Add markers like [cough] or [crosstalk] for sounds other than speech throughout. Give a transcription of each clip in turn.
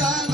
ಕೂಡ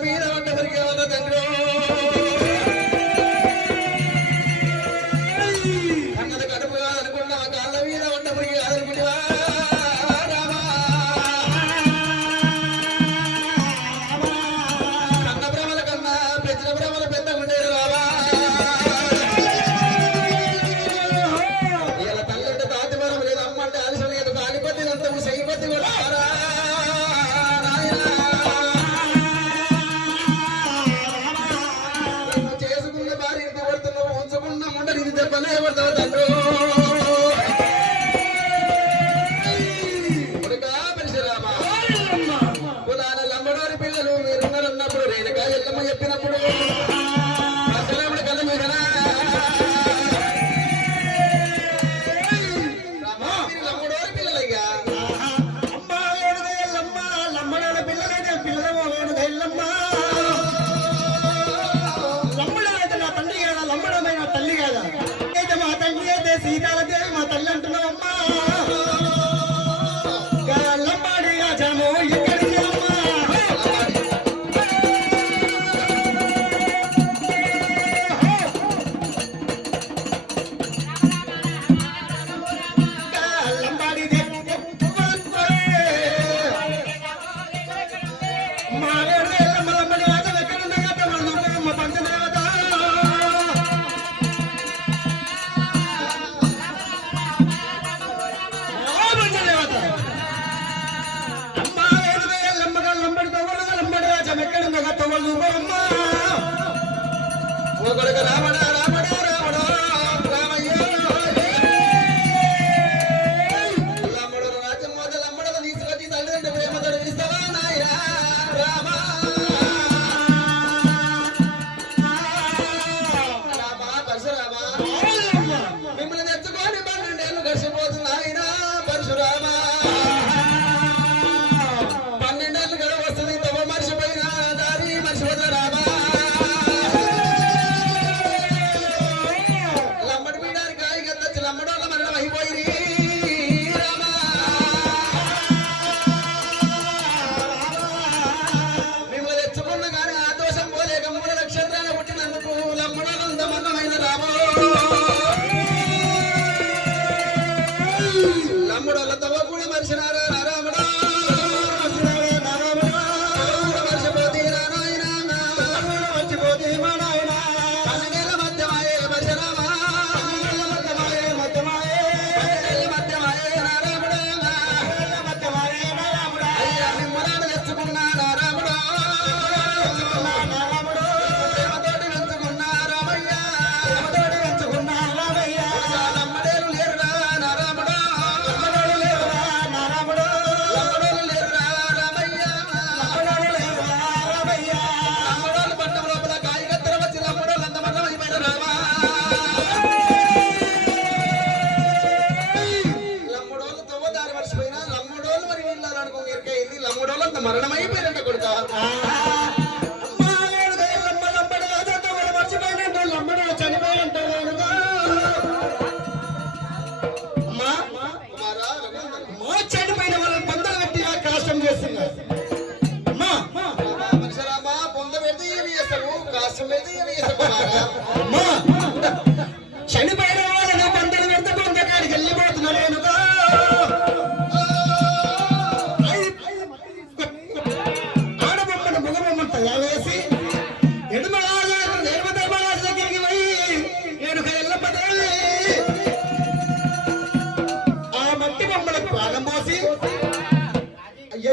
Camino പിള്ളേരെ പോകണം എല്ലാം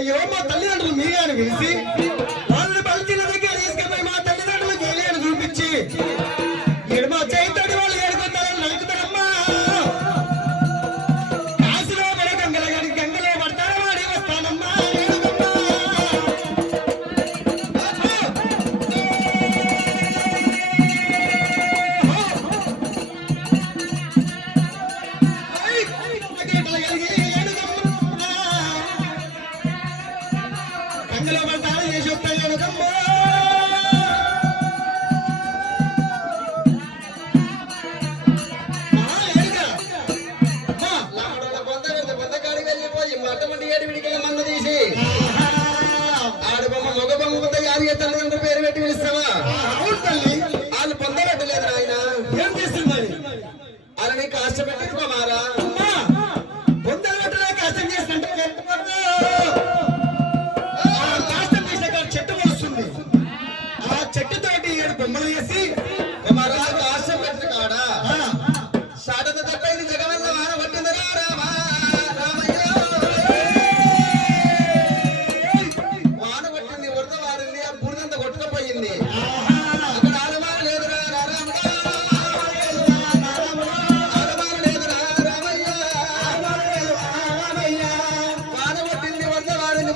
ఈ అమ్మ తల్లిదండ్రులు మీరే అని పిలిచి వాళ్ళని పలికిన దగ్గర తీసుకుపోయి మా తల్లిదండ్రులకు వెళ్ళి అని చూపించి ಅಲ್ಲಿ ಪಡ್ತಾರೆ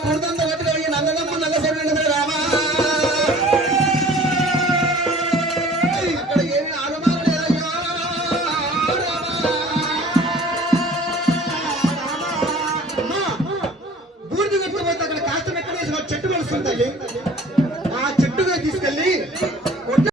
పడుతుంది [laughs] ఒకటి [laughs]